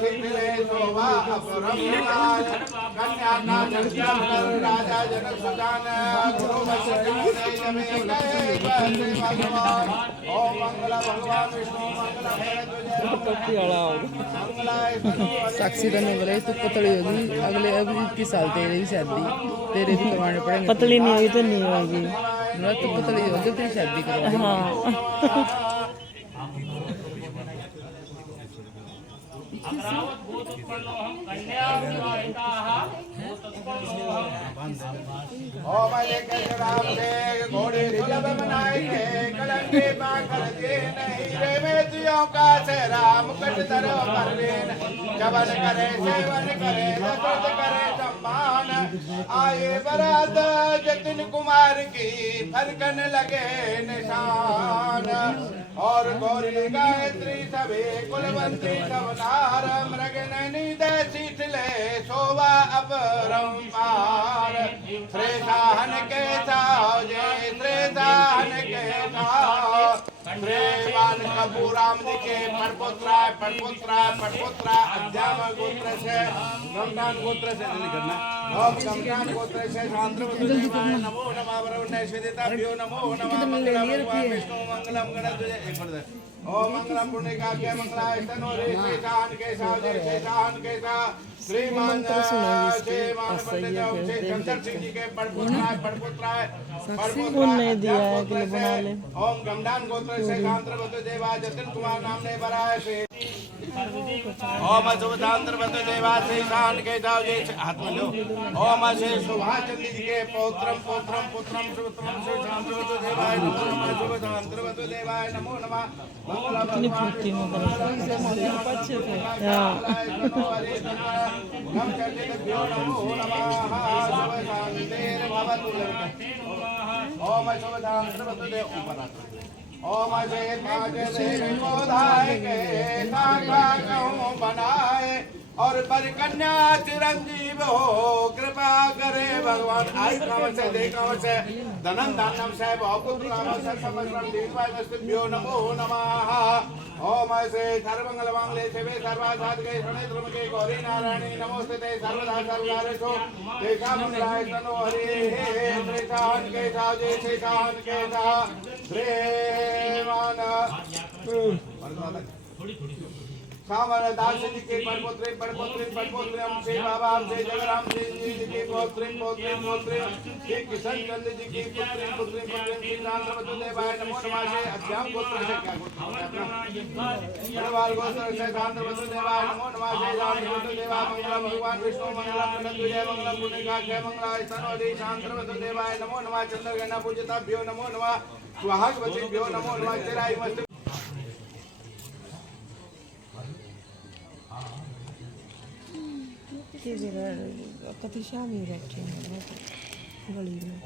शीतले शोभा अपरम्पार कन्या का जन्म कर राजा जनक सुजान गुरु में गए भगवान ओम मंगल भगवान विष्णु मंगल साक्षी का नहीं बोला तू पतली होगी अगले अभी 21 साल तेरे भी शादी तेरे भी करवाने पड़ेंगे। पतली नहीं हुई तो नहीं होगी तो पतली होगी तेरी शादी करवानी। हाँ ओम लेके राम से घोड़े जब बनाएंगे कलंके माखर दे नहीं रे मेतियों का से राम कट तरह कर देन जबन करे सेवन करे दशरथ करे सम्मान आए बरात जतिन कुमार की फरकन लगे निशान और गौरी गायत्री सभी कुलवंती सवनार मृगननी शीतले शोभा अपरंपार श्रेषाहन के साव जय श्रेषाहन के साव श्रेवान कपूराम जी के पड़पुत्रा अध्याम गोत्र से गमदान गोत्र से करना ओम गमदान गोत्र से शांत्रवतु देवाय नमो नमः वरुण्य श्वेताभ्यो नमो नमः मंगलम भगवान विष्णु मंगलम गणध्वज एक पद ओम मंगलम पुण्यकाख्य मंगलाय तनोरे शेषाहन के साव जय शेषाहन के साव श्रीमान शंकर सिंह जी के पड़पुत्रा नहीं दिया है कि बना ले। ओम गमदान गोत्र से शांत्रवतु देवा जतिन कुमार नाम ने बराय से ओम सुभदांत्रवतु देवा से शान के जाओ जे हाथ में लो ओम से सुभाष चंद्र जी के पुत्रम सुपुत्रम से शांत्रवतु देवाय नमो नमः सुभदांत्रवतु देवाय नमो नमः अपनी फूटी में अच्छे थे हाँ नम चर्चितभ्यो नमो नमः शुभशान्तिर्भवतु ओम शुभदांत्रवतु देव ऊपर ओम जय देवी बोधाय के साका कहूँ बनाए और पर कन्या चिरंजीव हो कृपा करे भगवान आई काम से देखा से धनम दानम से बहुपुत्रम से समस्त्रम दीवाय नस्तभ्यो नमो नमः ओम से सर्वमंगल मांगले शिवे सर्वासाध के शनेत्रम के गौरी नारायणी नमोस्तुते सर्वदा सर्वकारेषु तेषां मंगलाय तनो हरि श्रेषाहन के साव जय शेषाहन के साव श्रीमान सामर दास जी के परपुत्री हम श्री बाबा हम श्री जगराम सिंह जी के पौत्री श्री किशन चंद्र जी की पुत्री श्री शांत्रवतु देवाय नमो नमः से अध्याम गोत्र से क्या गोत्र अपना बड़वाल गोत्र से शांत्रवतु देवाय नमो नमः से शांत्रवतु देवाय मंगलम भगवान विष्णु मंगलम गणध्वज मंगलम पुण्यकाख्य मंगलाय तनोरे शांत्रवतु देवाय नमो नमः चंद्रगणा पूजिताभ्यो नमो नमः स्वाहावतीभ्यो नमो नमः चिराय मस्त कति शामी बैठे हैं गली में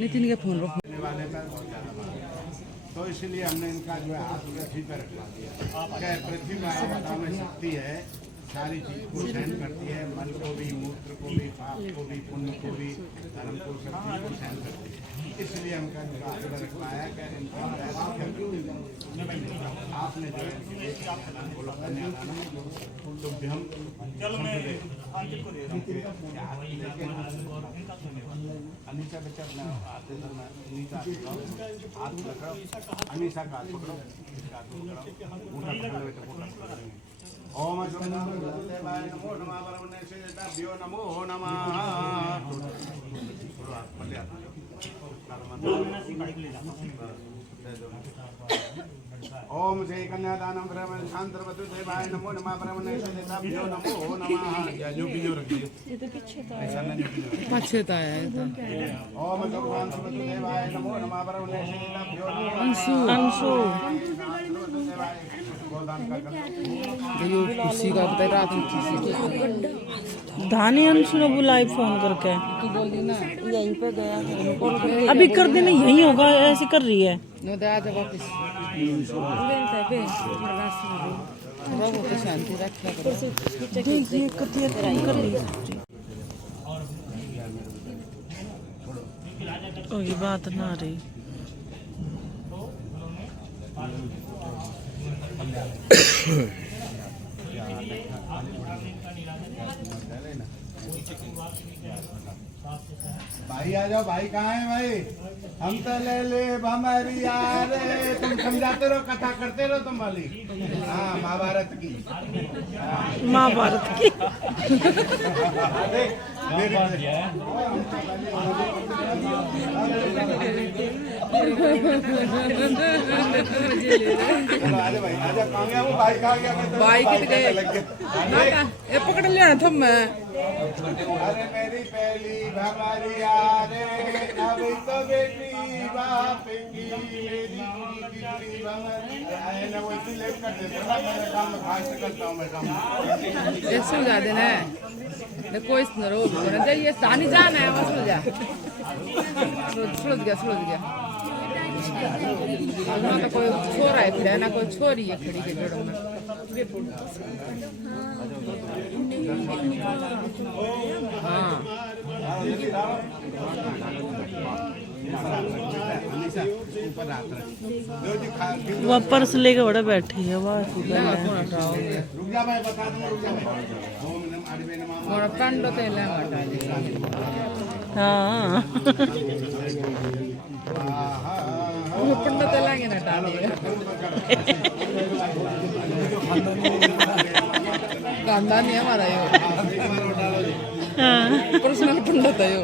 नितिन के फोन रखो वाले पर बहुत ज्यादा तो इसलिए हमने इनका जो है हाथ पृथ्वी पर रखवा दिया क्या पृथ्वी में आपदा में शक्ति है सारी चीज को सहन करती है मन को भी मूत्र को भी पाप को भी पुण्य को भी धर्म को सब चीज को सहन करती है इसलिए हमका इनका हाथ पर रखवाया क्या इनका आपने जो है बोला तो हम अनीसा बच्चा अपना हाथ पकड़ो अनीसा का हाथ पकड़ो ओम देवाय नमो नमः वरुण्य श्वेताभ्यो नमो नमः ओम श्री कन्यादानम ब्रह्म शांत्रवतु देवाय नमो नमः वरुण्य श्वेताभ्यो नमो नमः जो भी जो रखिए ये तो पीछे था पछता है ओम शांत्रवतु देवाय नमो नमः वरुण्य श्वेताभ्यो नमो अंशु जो खुशी का पता रात में खुशी धानी अंशु ने बुलाई फोन करके तू बोल दी ना यहीं पे गया अभी कर देना यही होगा ऐसी कर रही है नो दे आ जा वापस रहो तो शांति रखा करो ये कतिया कर रही ओ ये बात ना रही भाई आ जाओ, भाई कहाँ है भाई? हम तो ले ले हमारी यार, तुम समझाते रहो, कथा करते रहो तुम वाली। हाँ, महाभारत की। महाभारत की चलो आजा भाई, आजा। कहाँ गया वो भाई? कहाँ गया? भाई कित गए? ये पकड़ लिया था मैं। अरे मेरी पहली हमारी यार, अभी तो बेटी बाप की मेरी ना, वो इसी लेट कर देते ना। मेरा काम फास्ट करता हूँ मैं काम। ये सुलझा देना है। कोई रो ये सानी जाना है, वहाँ सुलझा। सुलझ गया, सुलझ गया। ना तो कोई छोरा है खड़ा, ना कोई छोरी है खड़ी के जोड़ों में। हाँ ऊपर रात वह पर्स लेके बड़ा बैठी है वाह रुक जा भाई, बता दूँ। रुक जा भाई। मोरा पंडो ते ले माटा जी। हाँ वो पंडो ते लागे ना टाली। गांधा नहीं हमारा यो। पर्सनल पंडित है यो।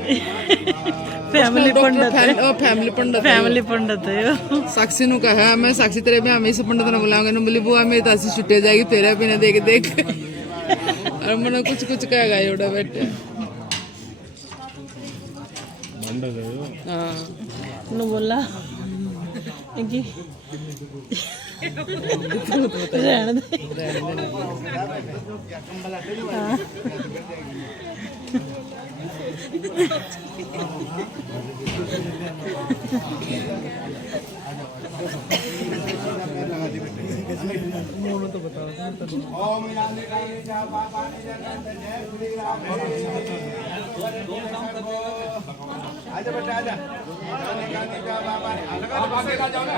फैमिली पंडित है। फैमिली पंडित। फैमिली पंडित है यो। साक्षी नु कहा मैं साक्षी तेरे में हमेशा पंडित ना बुलाऊंगा। नु बोली बुआ मेरी तासी छुट्टे जाएगी तेरे बिना देख देख। और मनो कुछ कुछ कहेगा योड़ा बेटे। हाँ नु बोला कि रहने दे। हाँ ओम नानी नानी जा बाबा ने जगत जय श्री राम। आजा बेटा आजा। नानी नानी जा बाबा ने अलग भागे का जाओ ना।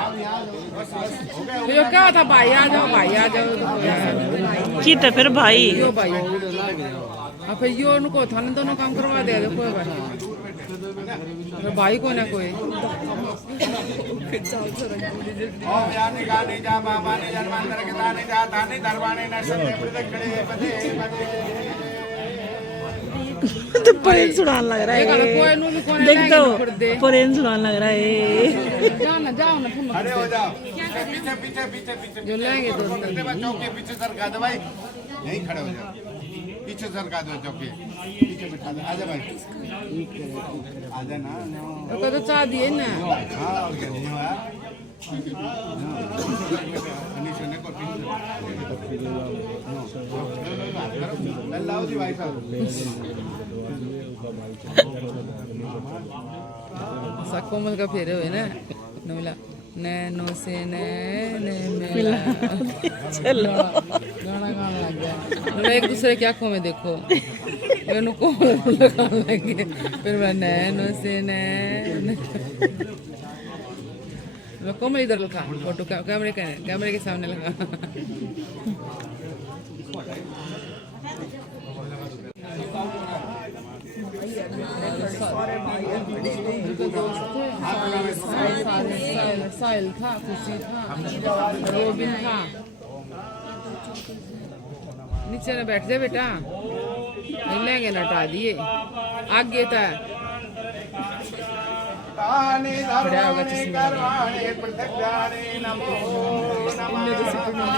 बस हो गया। यो क्या था भाई आ जाओ, भाई आ जाओ। की तो फिर भाई यो भाई अब फिर यो उनको थाने दोनों काम करवा दे कोई बात नहीं। भाई को ना कोई। ओम यानी गानी जा बाबा ने जन्मांतर के दानी जा तानी दरबाने न सते प्रदक्षिणे पदे पदे। तो परेन सुनान लग रहा है। देख तो परेन सुनान लग रहा है। जाओ ना जाओ ना तुम। खड़े हो जाओ। पीछे पीछे पीछे पीछे जो लेंगे तो बच्चों के पीछे सरका दो भाई। नहीं खड़े हो जाओ, पीछे सरका दो चौके। पीछे बिठा दो। आजा भाई आजा ना। तो चाह दिए ना। हाँ और क्या नहीं हुआ। अनिशा को लाओ जी भाई साहब। कोमल का फेरे हुए ना नमिला नैनो से नैने मिला। चलो गाना गाने लग गया। एक दूसरे की आंखों में देखो। मैंने कोमल लगाने लगे। फिर मैं नैनो से नैने। मैं कोमल इधर लगा फोटो कैमरे के सामने लगा। साहिल था, खुशी था, रोबिन था। नीचे ना बैठ जा बेटा, लेंगे ना हटा दिए आगे था।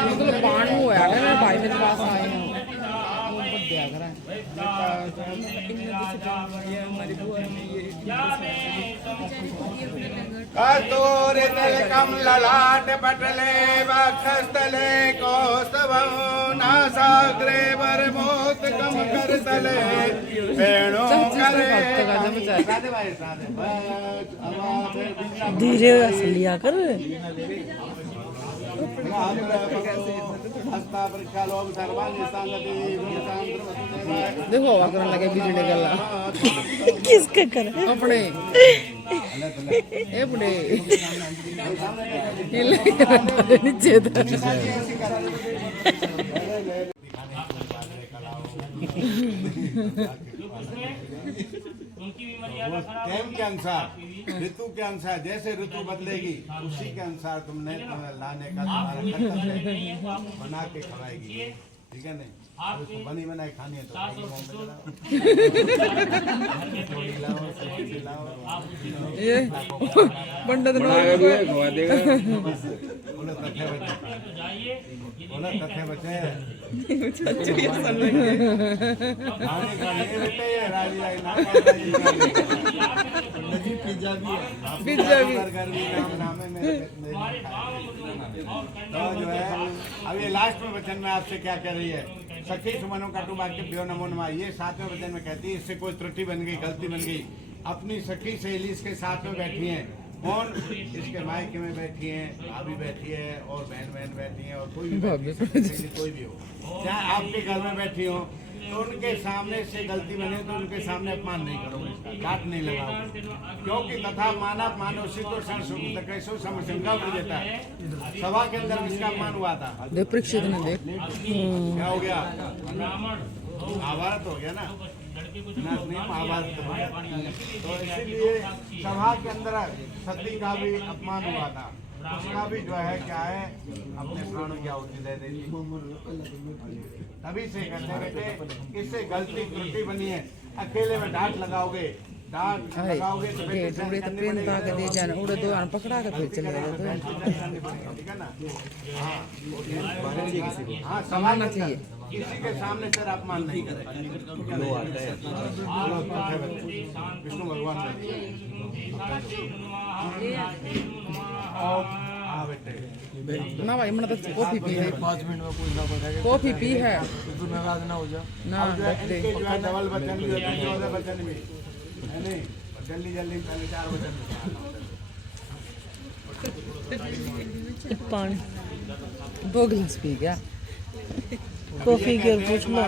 मतलब बाण हुआ है मेरे भाई मेरे पास आए हैं। कस्तूरी तिलकम ललाट पटले वक्षस्थले कौस्तभं नासाग्रे वरमोत्कम करतले वेणु करे। धीरे से लिया कर। देखो करने लगे बिजली गला। किसका कर अपने ए बुढ़े नीचे था। टाइम के अनुसार, ऋतु के अनुसार, जैसे ऋतु बदलेगी उसी के अनुसार तुम्हें लाने का तुम्हारा कर्तव्य है, बना के खवाएगी, ठीक है नहीं? उसको बनी बनाई खानी है तो थोड़ी लाओ, सब्जी लाओ, ये पंडित बोलो तथे बचे, बोलो तथे बचे। खाने का नहीं बेटे, ये राजी राजी ना पिज्जा भी है, पिज्जा भी, बर्गर भी नाम है मेरे। तो जो है अब ये लास्ट में वचन में आपसे क्या कह रही है? सखी सुमनों का टू वाक्य प्यो नमो नमः, ये सातवें वचन में कहती है इससे कोई त्रुटि बन गई, गलती बन गई, अपनी सखी सहेली इसके साथ में बैठी हैं। कौन? इसके मायके में बैठी हैं, भाभी बैठी है और बहन बैठी है और कोई भी कोई भी हो, चाहे आपके घर में बैठी हो, तो उनके सामने से गलती बने तो उनके सामने अपमान नहीं करोगे, डांट नहीं लगाओगे, क्योंकि तथा मानव मानवसी तो कैसो समशंका बढ़ जाता है। सभा के अंदर इसका अपमान हुआ था, देख परीक्षित ने देख क्या हो गया? महाभारत हो गया ना, महाभारत हो गया। तो इसीलिए सभा के अंदर सती का भी अपमान हुआ था, उसका भी जो है क्या है अपने प्राणों की आहुति दे देती। तभी से कहते बेटे इससे गलती त्रुटि बनी है, अकेले में डांट लगाओगे तो ट्रेन का के दे जाना उड़े दो पकड़ा के फिर चले जाते, ठीक है ना? हाँ समाना चाहिए, किसी के सामने सर अपमान नहीं करें। विष्णु भगवान ना भाई मैंने तो कॉफी पी है, 5 मिनट में पूछना पड़ेगा, कॉफी पी है तो नाराज ना हो जा ना बैठे। डबल बचन भी होता है, 14 बचन भी है नहीं, जल्दी जल्दी पहले 4 बचन पानी 2 गिलास पी गया कॉफी के पूछ लो।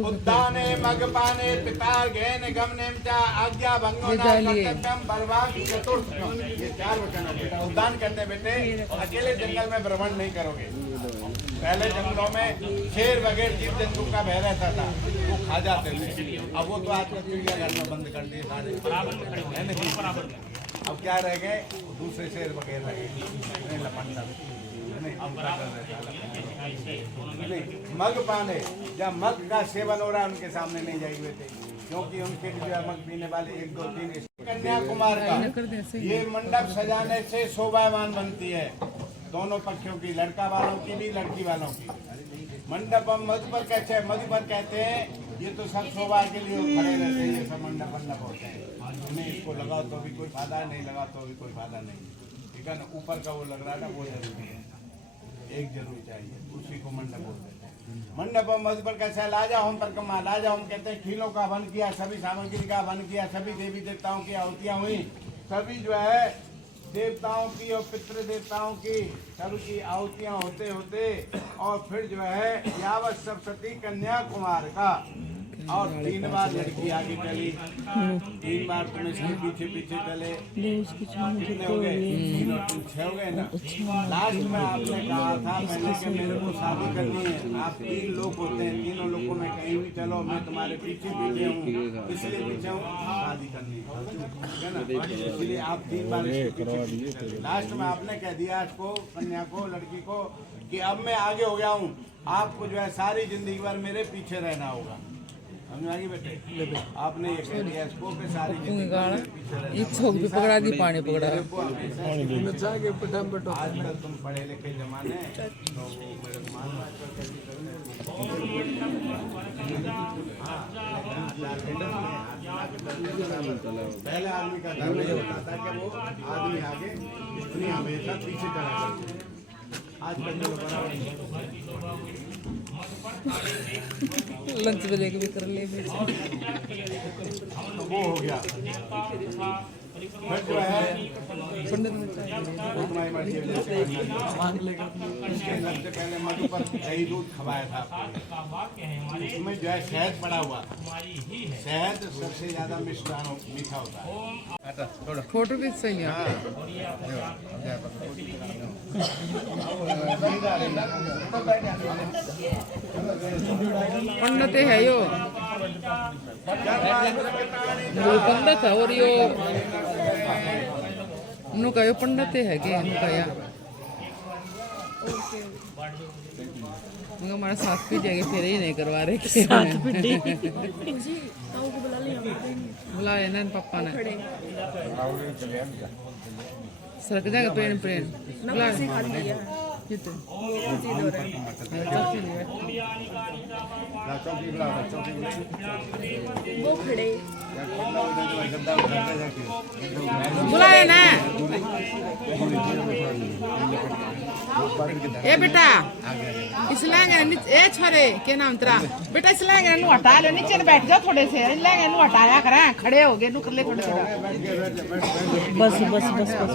उद्दाने मगपाने पिता गैन गमनेम चा आज्ञा भंगो ना कर्तव्यम बर्बाद चतुर्थम, ये 4 वचन है बेटा। उद्दान कहते हैं बेटे अकेले जंगल में भ्रमण नहीं करोगे। पहले जंगलों में शेर वगैरह जीव जंतु का भय रहता था, वो खा जाते थे, अब वो तो आजकल चिड़ियाघर में बंद कर दिए सारे, है नहीं? अब क्या रह गए? दूसरे शेर वगैरह रह गए, लपंडा मग पाने, जब मग का सेवन हो रहा है उनके सामने नहीं जाएगी बेटे, क्योंकि उनके लिए मग पीने वाले 1 2 3 कन्याकुमार का ये मंडप सजाने से शोभावान बनती है, दोनों पक्षों की, लड़का वालों की भी लड़की वालों की। मंडपम मधुपर कहते हैं, ये तो सब शोभा के लिए खड़े रहते हैं, ये सब मंडप होते हैं, उन्हें इसको लगाओ तो भी कोई फायदा नहीं, लगा तो भी कोई फायदा नहीं, ठीक है ना? ऊपर का वो लग रहा है ना, वो जरूरी है, एक जरूरी चाहिए, उसी को मंडप बोलते हैं। मंडपम मधुपर कैसा लाजा होम परिक्रमा, लाजा होम कहते हैं खीलों का वन किया, सभी सामग्री का वन किया, सभी देवी देवताओं की आहुतियां हुई, सभी जो है देवताओं की और पितृ देवताओं की सबकी आहुतियां होते होते और फिर जो है यावत सप्तती कन्याकुमार का, और 3 बार लड़की आगे चली, 3 बार तुम इसके पीछे पीछे चले, कितने हो गए? 3 और 3 6 हो गए ना। लास्ट में आपने कहा था मैंने कि मेरे को शादी करनी है, आप 3 लोग होते हैं, तीनों लोगों में कहीं भी चलो, मैं तुम्हारे पीछे पीछे हूँ, इसलिए पीछे हूँ, शादी करनी है, ठीक है ना? इसलिए आप 3 बार इसके पीछे। लास्ट में आपने कह दिया इसको, कन्या को, लड़की को, कि अब मैं आगे हो गया हूँ, आपको जो है सारी जिंदगी भर मेरे पीछे रहना होगा। आगे बेटे आपने ये कह दिया इसको कि सारी जिंदगी पकड़ा दी, पानी पकड़ा आजकल तुम पढ़े लिखे जमाने तो मेरे पहले आदमी का धर्म ये होता था कि वो आदमी आगे, स्त्री हमेशा पीछे चला करती है। आजकल जो बराबर लंच बजे के भी कर ले, वो हो गया। फिर जो है पंडित ने तुम्हारी मर्जी है, इसके सबसे पहले मधु पर दही दूध खवाया था, इसमें जो है शहद पड़ा हुआ, शहद सबसे ज्यादा मीठा होता है। फोटो भी सही नहीं आता। पंडित है यो पंडित है और यो नुका यो पंडित है के नुका या मगर हमारा साथ भी जाके फिर ही नहीं करवा रहे साथ पिटी बुला लेना पापा ने सरक जाएगा प्रेम प्रेम बुला कितने वो खड़े बुलाए ना ए बेटा इस लहंगे ए छोरे के नाम तेरा बेटा इस लहंगे नु हटा ले नीचे बैठ जाओ थोड़े से लहंगे नु हटाया करें खड़े हो गए नु कर ले थोड़े से बस बस बस बस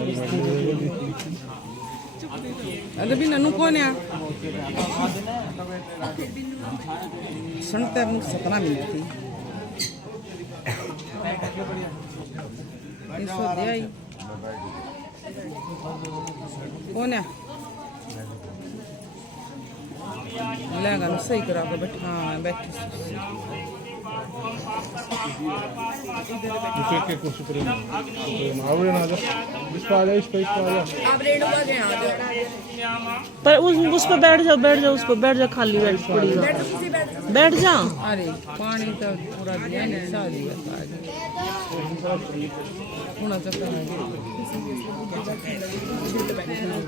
अरे भी ननू कौन है सुनते हैं सपना मिलती कौन है लहंगा नु सही करा के बैठा हाँ बैठी के को सुप्रीम आवड़े ना जा इस पर आ जा इस पर आ जा आप रेडो का गए पर उस पर बैठ जाओ उस पर बैठ जाओ खाली बैठ पड़ी बैठ जा अरे पानी तो पूरा दिया नहीं सा दिया पूरा चक्कर है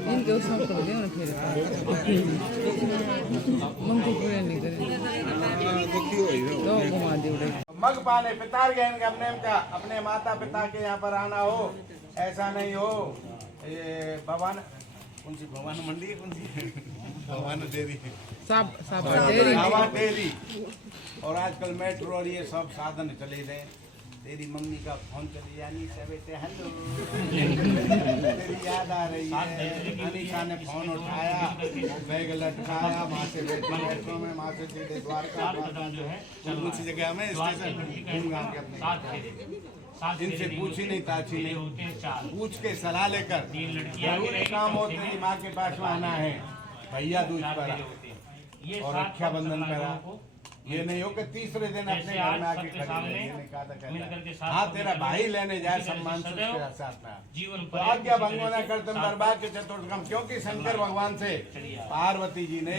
इनके उस सब कर दिया ना फिर मन को पूरे नहीं करे दो घुमा दे उड़े मग पाने पितार गए अपने माता पिता के यहाँ पर आना हो ऐसा नहीं हो ये भगवान कौन सी भगवान मंडी है कौन सी भगवान डेयरी डेयरी और आजकल मेट्रो और ये सब साधन चले गए तेरी मम्मी का फोन चली जानी से बेटे हेलो तेरी याद आ रही है अनिशा ने फोन उठाया बैग लटकाया माँ से बेटी मेट्रो में माँ से सीधे द्वारका दूसरी जगह में स्टेशन घूम गाँव के अपने इनसे पूछी नहीं ताछी नहीं पूछ के सलाह लेकर जरूरी काम हो तेरी माँ के पास में आना है भैया दूज पर और रक्षाबंधन करा ये नहीं हो कि तीसरे दिन अपने घर में आके हाँ तेरा भाई लेने जाए सम्मान से तो आज्ञा भंग न कर तुम दरबार के चतुर्थकम क्योंकि शंकर भगवान से पार्वती जी ने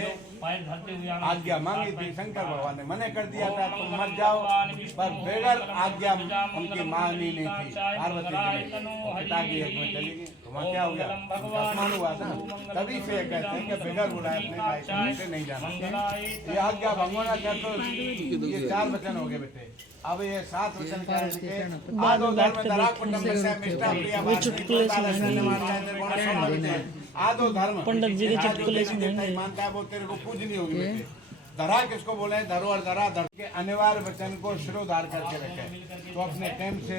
आज्ञा मांगी थी शंकर भगवान ने मना कर दिया था तुम मत जाओ पर बगैर आज्ञा उनकी मांगनी नहीं थी पार्वती जी ने पिता की एक में चली गई तो वहाँ क्या हो गया अपमान हुआ था तभी से कहते हैं कि बगैर बुलाए अपने भाई से नहीं जाना ये आज्ञा भंग न कर तो ये 4 वचन हो गए बेटे अब ये 7 वचन करेंगे आदो धर्म दराक कुटुंब से मिष्टा प्रिया आदो धर्म पंडित जी के चुटकुले मानता है वो तेरे को पूजनी होगी बेटे धरा किसको बोले धरो और धरा धर के अनिवार्य वचन को शिरोधार करके रखे तो अपने टाइम से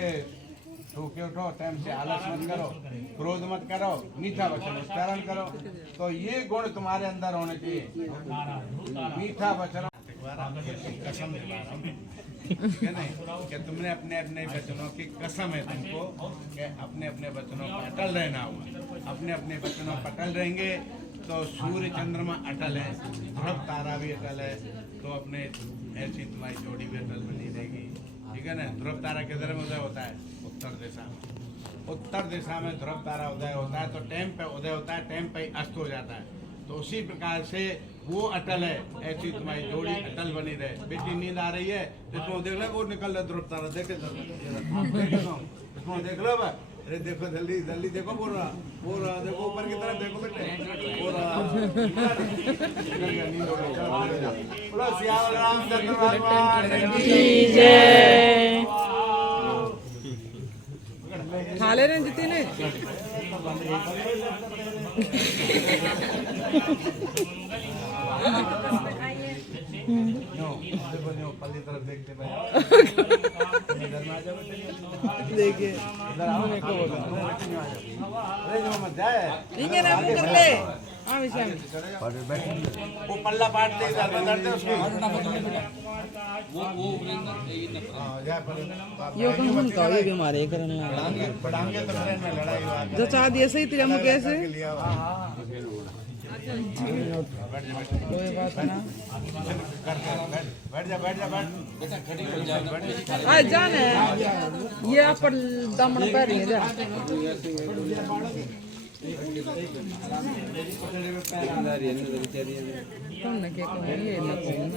ठोके उठो टाइम से आलस मत करो क्रोध मत करो मीठा वचन उच्चारण करो तो ये गुण तुम्हारे अंदर होने चाहिए मीठा वचन कसम क्या नहीं कि तुमने अपने अपने वचनों की कसम है तुमको कि अपने अपने वचनों पर अटल रहना होगा अपने अपने वचनों पर अटल रहेंगे तो सूर्य चंद्रमा अटल है ध्रुव तारा भी अटल है तो अपने ऐसी तुम्हारी जोड़ी भी अटल बनी रहेगी ठीक है ना ध्रुव तारा किधर में उदय होता है उत्तर दिशा में ध्रुव तारा उदय होता है तो टाइम पे उदय होता है टाइम पे अस्त हो जाता है तो उसी प्रकार से वो अटल है ऐसी तुम्हारी जोड़ी अटल बनी रहे बेटी नींद आ रही है इसको देख लो वो निकल रहा ध्रुव तारा देखे इसको देख लो अरे देखो जल्दी जल्दी देखो बोल रहा देखो ऊपर की तरफ देखो बेटे बोल रहा बोलो सियावर रामचंद्र भगवान की जय खा ले रहे जितने ने पल्ली तरफ देखते देखिए वो पल्ला पाट दे उसको यो कौन का ये बीमारी करने बढ़ाएंगे तो ट्रेन में लड़ाई हुआ जो चाह दिए सही तेरा मुंह कैसे कोई बात ना बैठ जा बैठ आ जाने ये पर दामन पर नहीं जा तुमने क्या कहा ये ना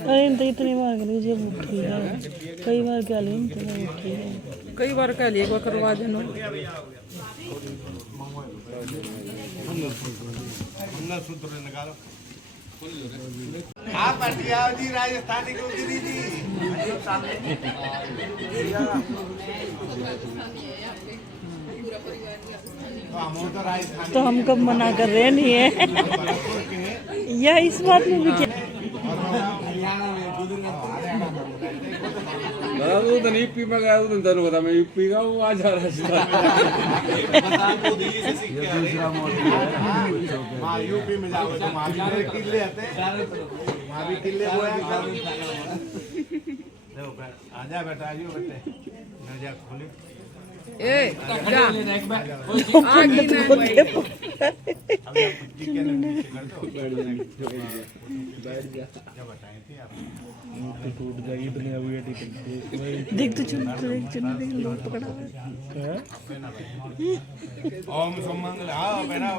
अरे इन तो इतनी बार कर लीजिए उठी है कई बार क्या ली इन तो उठी है कई बार कह लिए एक बार करवा देना मंगलसूत्र निकालो आप बढ़िया जी राजस्थानी को गिरी जी तो हम कब मना कर रहे नहीं है या इस बात में भी क्या वो तो नहीं यूपी में गया तो तनु बता मैं यूपी का हूँ आज आ रहा हाँ यूपी में जाओगे तो वहाँ भी किले आते वहाँ भी किले आजा बेटा आइयो बेटे नजा खोली ए जा आगे ना टूट जाएगी दुनिया हुई देख तो चुन देख लोग पकड़ा है ओम सुमंगल हाँ पहनाओ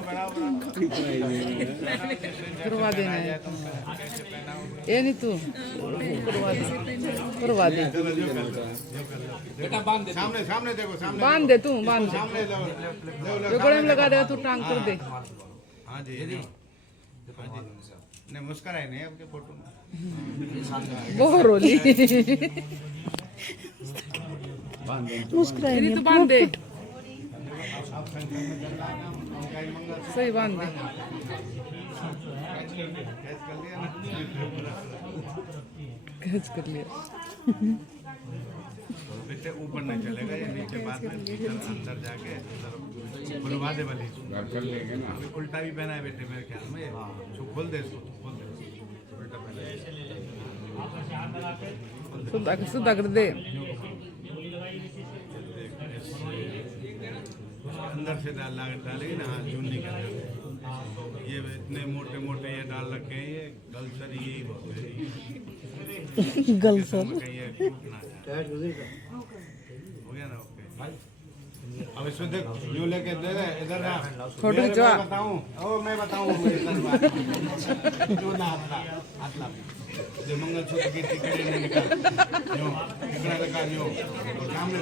करवा देना है ये नहीं तू करवा दे सामने देखो सामने बांध दे तू बांध दे सामने जो गले में लगा देगा तू टांग कर दे हाँ जी नहीं मुस्कुराए नहीं आपके फोटो में बहुत रोली मुस्कुराए नहीं तो बांध दे सही बांध दे कैच कर लिया बेटे ऊपर नहीं चलेगा ये नीचे बाद में अंदर जाके खुलवा दे भले अभी उल्टा भी पहना है बेटे मेरे ख्याल में खोल दे इसको खोल दे उल्टा पहना सीधा कर दे अंदर से डालेगी ना हाथ जून नहीं करते ये इतने मोटे मोटे ये डाल रखे हैं ये गलसर यही बहुत है गलसर हो गया ना ओके अब इसमें देख यूं लेके दे दे इधर ना फोटो खिंचवा मैं बताऊं जो मंगलसूत्र की टिकट नहीं निकाल यूं टिकट लगा यूं सामने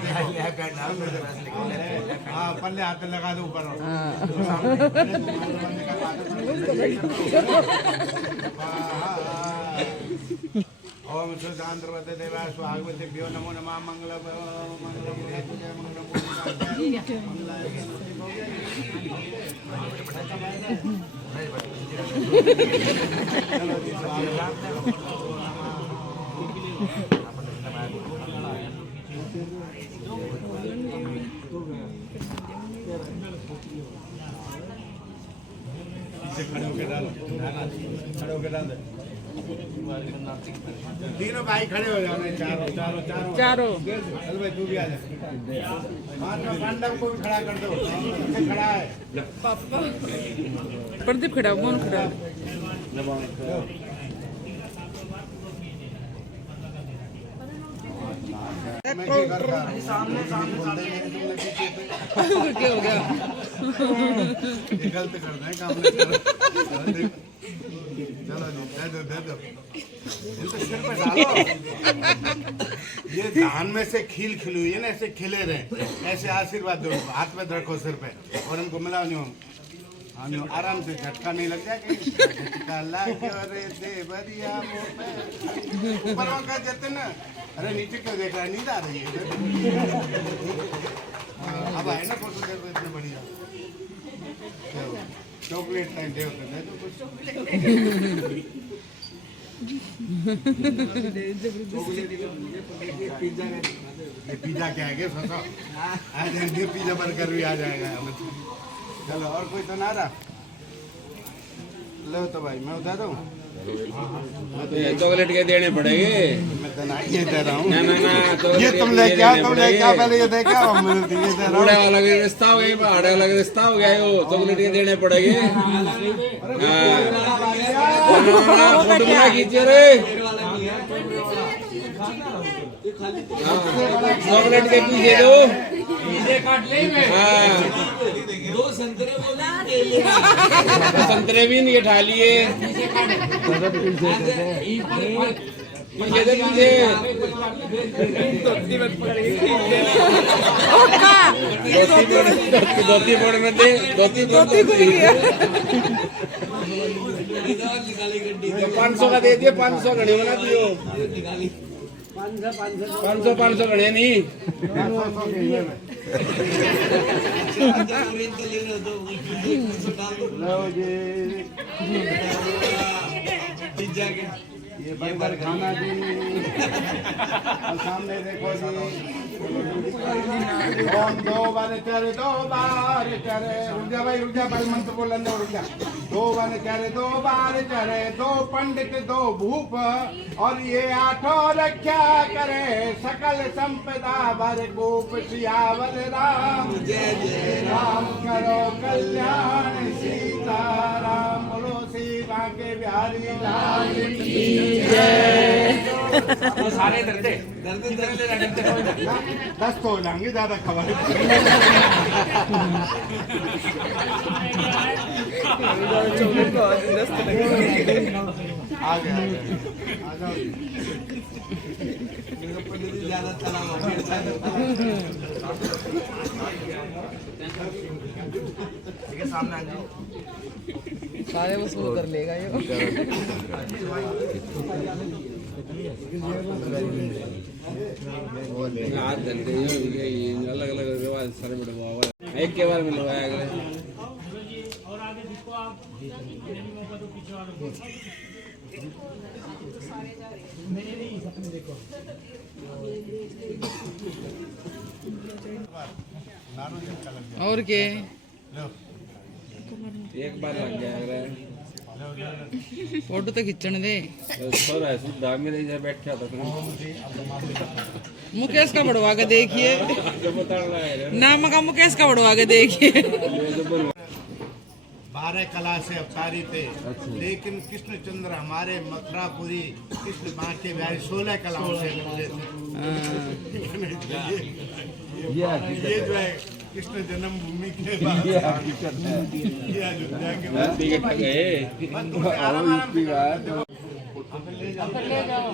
देखो हाँ पल्ले हाथ लगा दो ऊपर ओम सुधांध्रवते देवा स्वागवते भ्यो नमो नमः मंगल खड़े होके डालो खड़े होके डाल दे तीनों भाई खड़े हो जाओ चारों चल भाई तू भी आ जा पांडव को भी खड़ा कर दो खड़ा है प्रदीप खड़ा कौन खड़ा क्या हो गया गलत करना है काम चलो जी दे दो इनको सिर पे डालो ये धान में से खील खिली हुई है ना ऐसे खिले रहे ऐसे आशीर्वाद दो हाथ में रखो सिर पे और इनको मिलाओ नहीं आराम से झटका नहीं लग जाए ऊपर का जाते ना अरे नीचे क्यों देख रहा है नींद आ रही है अब आए ना फोटो देखो इतने बढ़िया चॉकलेट टाइम दे होते हैं तो कुछ पिज्जा क्या है सोचो आ जाएंगे पिज्जा बर्गर भी आ जाएगा चलो और कोई तो ना रहा लो तो भाई मैं उठा दूँ चॉकलेट के देने पड़ेंगे मैं तो नहीं ये दे रहा हूँ ना ये तुम लेके आओ पहले ये देखे आओ ये दे रहा हूँ वाला भी रिश्ता हो गया पहाड़े वाला भी रिश्ता हो गया वो चॉकलेट के देने पड़ेंगे फोटो खींचे रे चॉकलेट के पीछे दो पीछे काट ले मैं हाँ दो संतरे संतरे भी नहीं उठा लिए पीछे दे पीछे धोती बोर्ड में दे धोती खुल गया 500 का दे दिए 500 घड़ी बना दियो 500 घड़ी नहीं ये बर्गर खाना जी और सामने देखो जी ओम 2 बार चरे रुक जा भाई मंत्र बोलन दो रुक जा 2 बार चरे 2 पंडित 2 भूप और ये 8 रक्षा करे सकल संपदा भर गोप सियावल राम जय जय राम करो कल्याण सीता राम बोलो सीता के बिहारी लाल की सारे डरते 10 तो हो जाएंगे ज्यादा खबर आ गया आ जाओ ज्यादा चला सामने आ जाओ सारे वसूल कर लेगा ये हाथ धरते अलग अलग रिवाज सारे बटवा एक के बार में लगवाया गया और आगे जिसको आप मौका तो पीछे वालों को मेरे नहीं सपने देखो और के एक बार लग गया फोटो तो खिंचने दे मेरे इधर बैठा था मुकेश का बढ़वा के देखिए नाम का मुकेश का बढ़वा के देखिए 12 कला से अवतारी थे लेकिन कृष्णचंद्र हमारे मथुरापुरी कृष्ण बांके बिहारी 16 कलाओं से मिले थे ये जो है कृष्ण जन्मभूमि के बाद ये अयोध्या के बाद ले जाओ